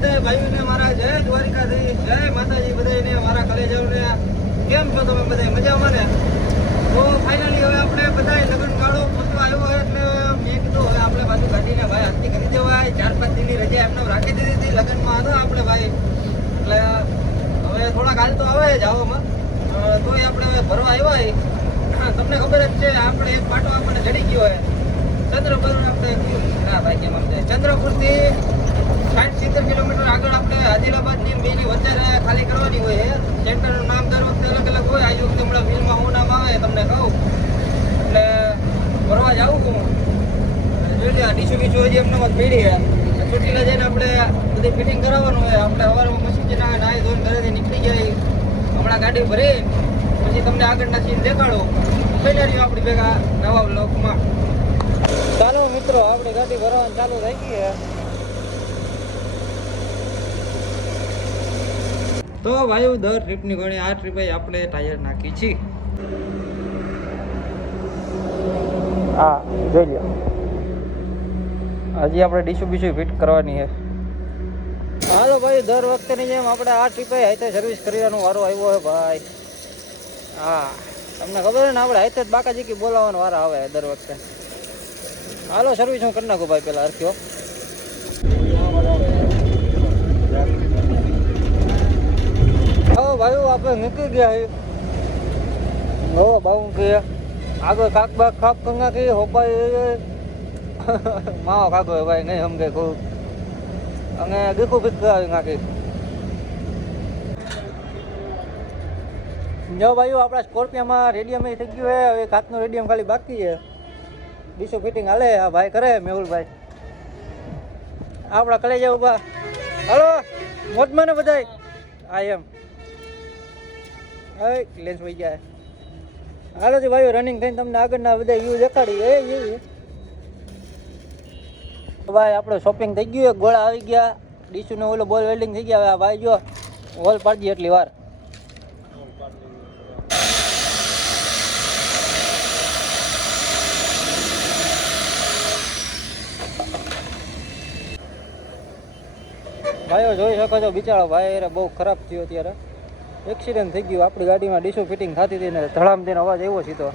બધા ભાઈઓને મારા જય દ્વારિકાધીશ, જય માતાજી બધાને મારા કલેજાઓને. કેમ છો તમે બધા મજામાં ને? તો ફાઇનલી હવે આપણે બધા લગ્ન ગાળો પહોંચવા આવ્યો હોય એટલે મેં કીધું હવે આપણે બાજુ ગાડીને ભાઈ હાથથી કરી દેવાય. 4-5 દિનની રજા એમને રાખી દીધી હતી, લગ્નમાં હતા આપણે ભાઈ. એટલે હવે થોડાક હાલ તો આવે જ આવવામાં, તોય આપણે ભરવા આવ્યા. તમને ખબર જ છે આપણે એક પાટો આપણને જડી ગયો હોય ચંદ્રપુર. આપણે ના ભાઈ કેમ સમજાય, ચંદ્રપુરથી 60-70 કિલોમીટર આગળ આપણે આદિલાબાદની બેની વચ્ચે ખાલી કરવાની હોય છે. સેન્ટરનું નામ દર વખતે અલગ અલગ હોય. આ વખતે હમણાં બિલમાં હું નામ આવે તમને કહું એટલે ભરવા જ આવું હું. જોઈ લે ડીશું બીશું હજી એમને મત પીડી છે. ચોટીલા જઈને આપણે બધી ફિટિંગ કરાવવાનું હોય. આપણે સવારમાં મશીન નાહી ધોઈને ઘરેથી નીકળી જાય. હમણાં ગાડી ભરી પછી તમને આગળના સીન દેખાડો. તૈયારીઓ આપણી ભેગા નવા બ્લોકમાં. ચાલો મિત્રો, આપણી ગાડી ભરવાનું ચાલુ થઈ ગઈ છે. તો ભાઈઓ દર ટ્રીપની ઘણી આ ટ્રીપે આપણે ટાયર નાખી છીએ. હા જોઈ લો, હજી આપણે ડીશું બીશું ફિટ કરવાની છે. હાલો ભાઈ, દર વખતેની જેમ આપણે આ ટ્રીપે હાથે સર્વિસ કરવાનો વારો આવ્યો છે ભાઈ. હા તમને ખબર છે ને, આપણે હાથે જ બાકાજી બોલાવવાનો વારો આવે દર વખતે. હાલો સર્વિસ હું કરી નાખું ભાઈ પેલા અરખ્યો. ભાઈ આપણે નીકળી ગયા. હો બાઉ કે આગળ કાક બાક ખાપ કંગા કે હોપાઈ માવો કાકો ભાઈ નહીં સમજે ખૂબ અને દીકું ફીટ કરાવી નાખી. જો ભાઈઓ આપણા સ્કોર્પિયામાં રેડિયમ થઈ ગયું છે. હવે કાચનું રેડિયમ ખાલી બાકી છે. ડીશું ફિટિંગ હાલે આ ભાઈ કરે મેહુલભાઈ. આપણા કલેજા ઉભા. હાલો મોજમાં ને બધાય. આ એમ હવે લેન્સ વહી ગયા. હાલો છે ભાઈઓ, રનિંગ થઈને તમને આગળના બધા વ્યૂ દેખાડી. ભાઈ આપણે શોપિંગ થઈ ગયું, ગોળા આવી ગયા, ડીશુને ઓલો બોલ વેલ્ડિંગ થઈ ગયા. હવે આ ભાઈ જો હોલ પાડજી એટલી વાર. ભાઈઓ જોઈ શકો છો, બિચારો ભાઈ અરે બહુ ખરાબ થયો. અત્યારે એક્સિડન્ટ થઈ ગયું. આપણી ગાડીમાં ડીશું ફિટિંગ થતી હતી ને ધડામ થઈને અવાજ આવ્યો સીધો.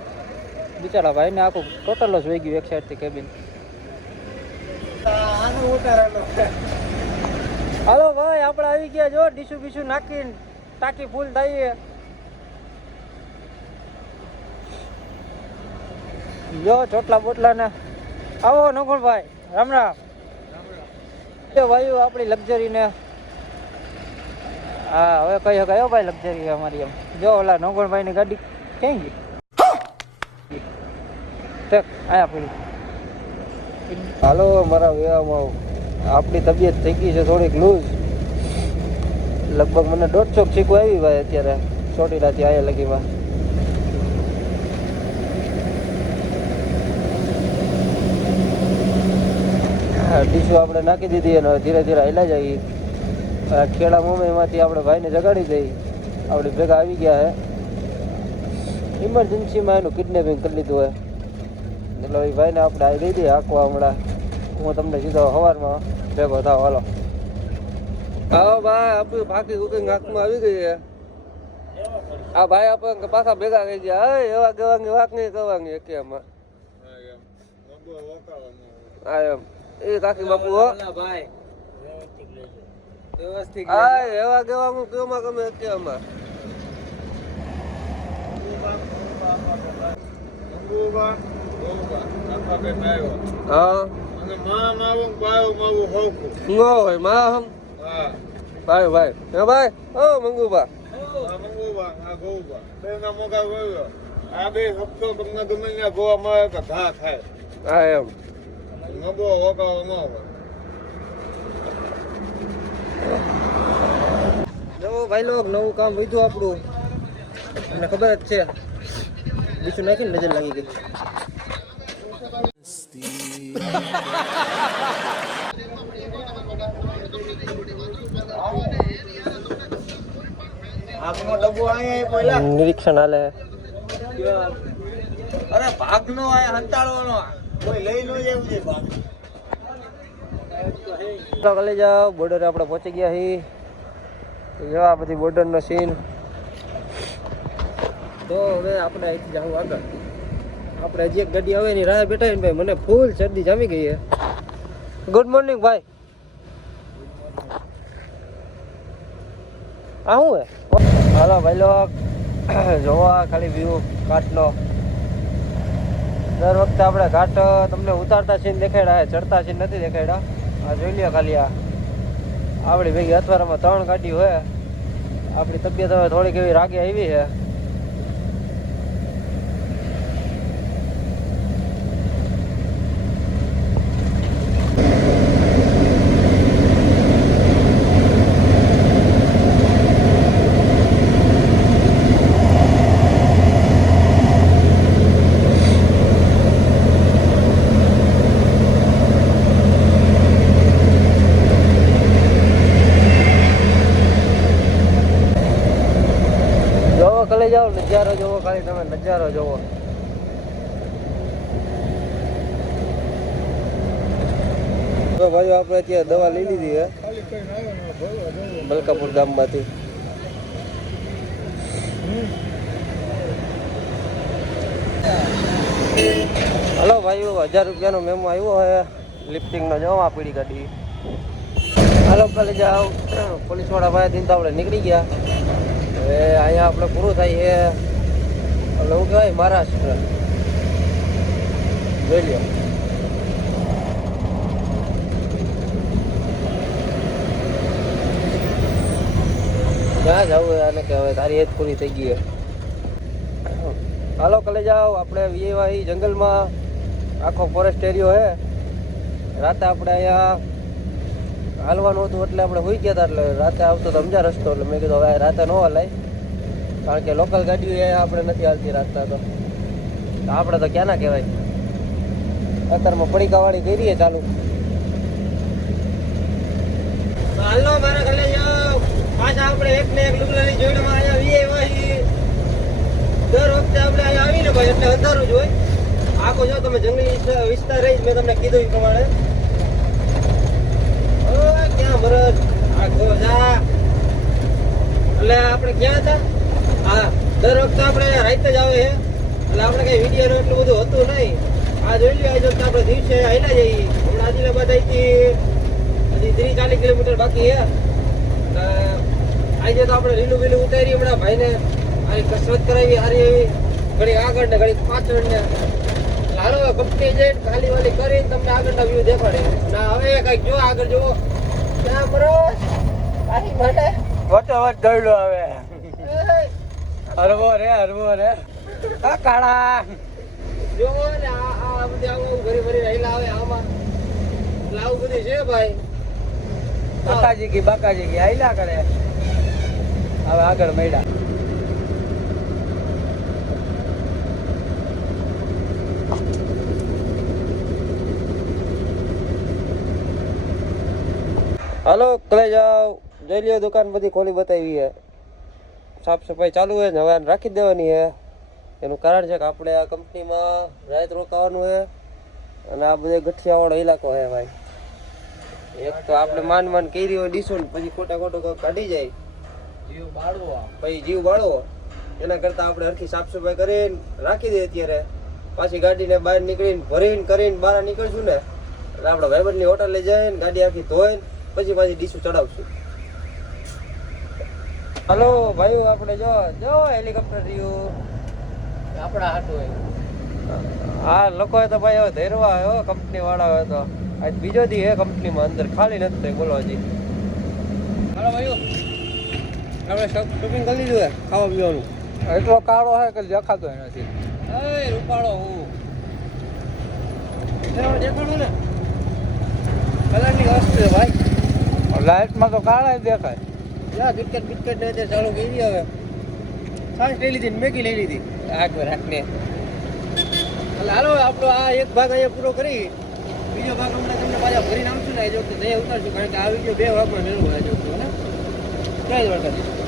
બિચારા ભાઈને આખું ટોટલ જ વહી ગયું એક સાઈડથી કેબિન. હાલો ભાઈ આપણે આવી ગયા. જો ડીશું બીશું નાખીને ટાંકી ફૂલ થાય. જો ચોટલા બોટલા ને આવો નોકણભાઈ. રામ રામ. ભાઈ આપણી લક્ઝરી ને હા હવે કહી શકાય ભાઈ લક્ઝરી અમારી. એમ જો ઓલા નોગણભાઈ ની ગાડી ક્યાં ગઈ? આયા પડી. હાલો મારા વેવામાં આપણી તબિયત થઈ ગઈ છે થોડીક લૂઝ. લગભગ મને 150 ચીકુ આવી ભાઈ અત્યારે ચોટીલાથી આયા લગીમાં. ડીશું આપણે નાખી દીધી અને ધીરે ધીરે હિલા જઈએ. ખેડા મુંબઈમાંથી આપણે ભાઈને જગાડી દઈ. આપણે ભેગા આવી ગયા છે. ઇમરજન્સીમાં એનું કિડનેપિંગ કરી લીધું હોય એટલે એ ભાઈને આપણે આવી દઈ દઈએ આંકવા. હમણાં હું તમને સીધો સવારમાં ભેગો થાવ. હાલો હા ભાઈ, આપણું બાકી કુકિંગ આંખમાં આવી ગઈ છે. આ ભાઈ આપણે પાછા ભેગા થઈ ગયા. એવા ગવાંગી વાક નહીં કરવાની કે એમાં. હા એમ એ કાકી બાપુ હો ભાઈ વ્યવસ્થિત. હા એવા કેવા હું કેમાં ગમે કે આમાં. હા અને માં માવું બાયો માવું હોકું નો હોય માં હમ. હા ભાઈ ભાઈ હે ભાઈ ઓ મંગુબા. હા મંગુબા આ ગોબા બેના મોગા ગયો. આ બે હપ્તો તમને ગમે ત્યાં ગોવા મળે તો ઘા થાય. હા એમ નબો વગાવ ન હોય. જો ભાઈ લોક નવું કામ વધ્યું આપણું. તમને ખબર જ છે, બીજું નાખીને નજર લાગી ગઈ. નિરીક્ષણ હાલે. અરે ભાગ નો હંતાળો નો કોઈ લઈ નો જેવું છે ભાગ. લઈ જાઓ બોર્ડર આપણે પહોંચી ગયા છીએ. જો આ બધી બોર્ડરનો સીન. તો હવે આપણે અહીંથી જાઉં આગળ. આપણે હજી એક ગાડી આવે ની રાહ બેઠા ને ભાઈ, મને ફૂલ શરદી જામી ગઈ છે. ગુડ મોર્નિંગ ભાઈ. આ શું હે? હાલો ભાઈ લોક, જોવા ખાલી વ્યૂ ઘાટનો. દર વખતે આપણે ઘાટ તમને ઉતારતા સીન દેખાડ્યા, ચડતા સીન નથી દેખાડ્યા. આ જોઈ લ્યો ખાલી આ આપણી ભેગી અથવારામાં 3 ગાડીઓ હોય. આપણી તબિયત હવે થોડીક એવી રાગે આવી છે. કલે જાઓ, નજારો જોવો ખાલી તમે, નજારો જોવો. તો ભાઈ આપણે અત્યારે દવા લઈ લીધી છે બલકાપુર ગામમાંથી. હલો ભાઈઓ, 1000 રૂપિયાનો મેમો આવ્યો છે લિફ્ટિંગનો. જવા પીડી ગાડી. હાલો કલે જાઓ. પોલીસ વાળા ભાઈ દિન તો આપણે નીકળી ગયા. હવે અહીંયા આપણે પૂરું થાય છે એટલે શું કહેવાય, મહારાષ્ટ્ર. જોઈ લો. ક્યાં જવું આને કે હવે તારી એજ પૂરી થઈ ગઈ. હાલો કલે જાઓ. આપણે વીઆઈ જંગલમાં આખો ફોરેસ્ટ એરિયો છે. રાતે આપણે અહીંયા હાલવાનું હતું એટલે આપણે હોઈ ગયા હતા. એટલે રાતે આવતો તો સમજા રસ્તો, એટલે મેં કીધું હવે રાતે ન હલાય, કારણ કે લોકલ ગાડીઓ આપણે નથી હાલતી રાતના. તો આપણે તો ક્યાં ના કહેવાય. અત્યારમાં પડીકાવાળી કરીએ ચાલુ. હાલો મારા ઘરે જાઓ. પાછા આપણે એક ને એક લુગડાની જોડમાં અહીંયા વીઆઈ. દર વખતે આપણે અહીંયા આવીને ભાઈ એટલે અંધારું જ હોય. આખો જો તમે જંગલી વિસ્તાર રહી, મેં તમને કીધું એ પ્રમાણે. ક્યાં ભરત આખો જા. એટલે આપણે ક્યાં હતા? હા, દર વખતે આપણે રાતે જ આવે છે એટલે આપણે કઈ વિડીયો એટલું બધું હતું નહીં. આ જોઈ લો, આજે આપણે દિવસે આવેલા જઈએ. હમણાં આદિલાબાદ અહીંથી હજી 30-40 કિલોમીટર બાકી છે. આજે તો આપણે લીલું બીલું ઉતારી હમણાં ભાઈને આ કસરત કરાવી સારી એવી, ઘડી આગળ ને ઘડી પાછળ ને. હાલો કંપની જઈને ખાલી વાલી કરીને તમને આગળના વ્યૂ દેખાડે. ના હવે કઈક જો આગળ જુઓ. ક્યાં મરો આની માટે વટો વટ ગળલો આવે. હરવો રે આ કાળા જો ને આ બધી આવું ભરી ભરી રહેલા આવે આમાં. એટલે આવું બધી છે ભાઈ. બાકાજી કી આઈલા કરે. હવે આગળ મળ્યા. હાલો કલે જાઓ. જોઈ લ્યો દુકાન બધી ખોલી બતાવી છે. સાફ સફાઈ ચાલુ હોય ને હવે રાખી દેવાની છે. એનું કારણ છે કે આપણે આ કંપનીમાં રાત રોકાવાનું છે અને આ બધે ગઠિયાવાળો ઇલાકો છે ભાઈ. એક તો આપણે માન કરી હોય ડીસો ને પછી ખોટો કાઢી જાય પછી જીવ બાળવો. એના કરતાં આપણે હરખી સાફ સફાઈ કરીને રાખી દઈએ. અત્યારે પાછી ગાડીને બહાર નીકળીને ભરીને કરીને બહાર નીકળશું ને એટલે આપણે ભાઈબંધની હોટલે જઈને ગાડી આખી ધોઈને પછી પાછી ડીશું ચડાવશું. હલો ભાઈઓ, આપણે જો હેલિકોપ્ટર રહ્યું આપણા હાટું. હા લોકોએ તો ભાઈ હવે ધૈરવા આવ્યો કંપની વાળા હોય તો. આજ બીજો દી હે કંપનીમાં અંદર ખાલી નથી થઈ. બોલો હજી. હાલો ભાઈઓ, આપણે શોપિંગ કરી લીધું હે ખાવા પીવાનું. એટલો કાળો હે કે દેખાતો નથી. એ રૂપાળો હું દેખાડું ને કલરની વસ્તુ છે ભાઈ. લાઇટમાં તો કાળા દેખાય. યા બિસ્કટ ને અત્યારે ચાલુ કરી હવે. સાંજ લઈ લીધી, મેગી લઈ લીધી. રાખને એટલે હાલો આપણો આ એક ભાગ અહીંયા પૂરો કરી, બીજો ભાગ હમણાં તમને પાછા ભરીને આવશું ને એ જો જઈએ ઉતારશું, કારણ કે આ વિડીયો 2 ભાગમાં મેળવું હોય જો ને. જય દ્વારકાધીશ.